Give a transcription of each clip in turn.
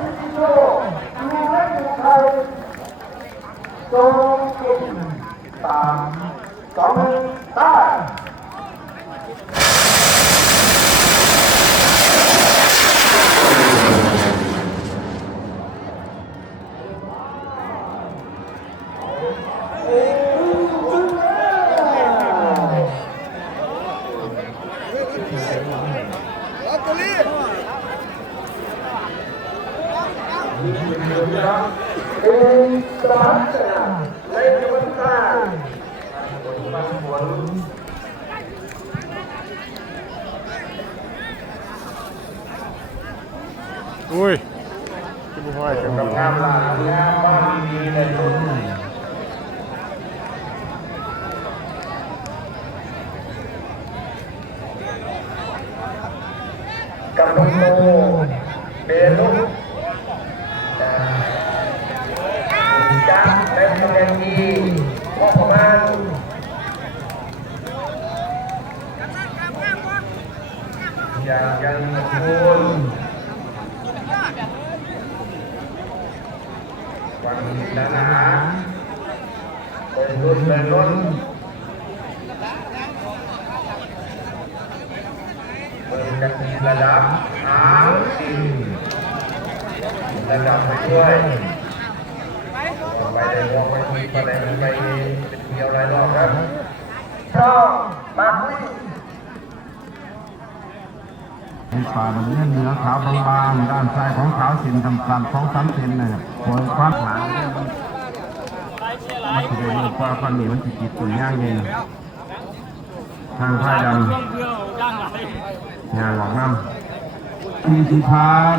อุ้ ยที่บุ้งห้อยกับงามลา กัมพูชาเบรุสจากเ ป็นเมืองดีพบมาอย่างยังคุณวันศาสนาเป็นรุ่นเป็นรุ่นเป็นกันระดับหาง สี่ระดับไปด้วยไปในวงไปที่ไปในไปเดียวไรรอบครับก็มาคุยให้ฝ่าน้ำเงินเหนือขาวบางๆด้านซ้ายของขาวส้นดำๆของสามเส้นนะครับโอยความหางเนี่ยมันมันจะได้รู้ว่าฟันหนีมันจะจิตตัวย่างเองทางท้ายดำย่างออกน้ำทีทีพาน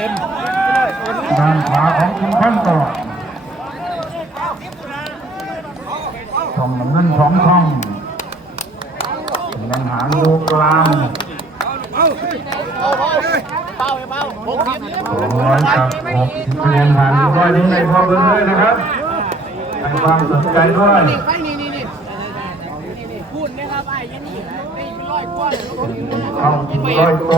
ด้านขวาของคุณพันต่อช่องน้ำเงินสองช่องยังหางดูกลางร้อยครับหกสิบคะแนนผ่านร้อยนี้ในพอเบิ้งเลยนะครับทางความสนใจด้วย นี่นี่พูดนะครับไอ้ยันนี่นี่เป็นร้อยกว่าเลยเข้ากินร้อยโต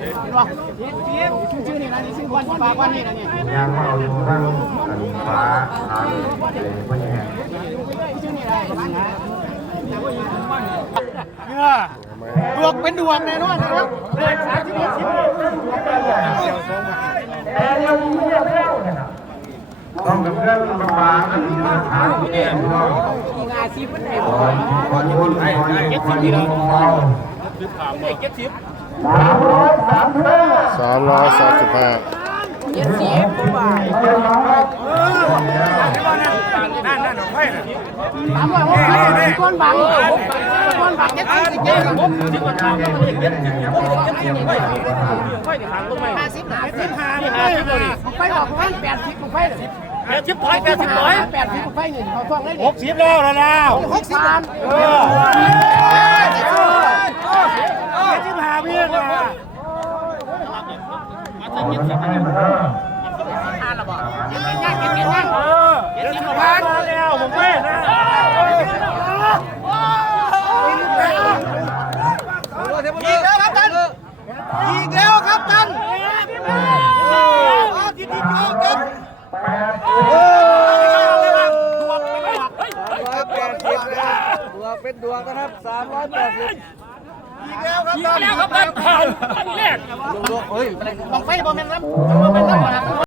เห็นป่ะเห็นเพี้ยนชื่อนี่นะนี่ชื่อวันปากวันนี่นะเนี่ยยางเอาอยู่ข้างอันฟ้าหาเลยพะแยงชื่อนี่อะไรเนี่ยดวงเป็นดวงแน่นอนนะครับเลขสามสิบเอ็ดสิบต้องกับเรื่องบางๆก็มีราคาที่แน่นอน งาซีมันไหนคอยคอยวนคอยคอยเมาเจ็ดสิบสามร้อยสามห้าสามร้อยสามสิบห้าเจ็ดสิบกว่าเจ้าน้องครับถามว่าว่าก้อนบางก้อนบางเจ็ดสิบสิบเจ็ดสิบหกสิบกว่าห้าสิบห้าสิบห้าไปออกพันแปดสิบไปเลย แปดสิบร้อยแปดสิบร้อยแปดสิบไปหนึ่งเขาท่องได้หกสิบแล้วแล้วหกสิบล้านเออเจ็ดสิบห้าเพียงนะ เอาไปให้มันเออ ง่ายกินง่าย เออเจ็ดสิบห้าแล้วผมไม่นะ อีกแล้วครับท่านอีกแล้วครับท่าน จิตติโยกัน แปด ตัวเป็น ดวงนะครับสามร้อยแปดสิบอีกแล้วครับท่านแรกบอกไฟบอมแมนครับบอมแมนครับ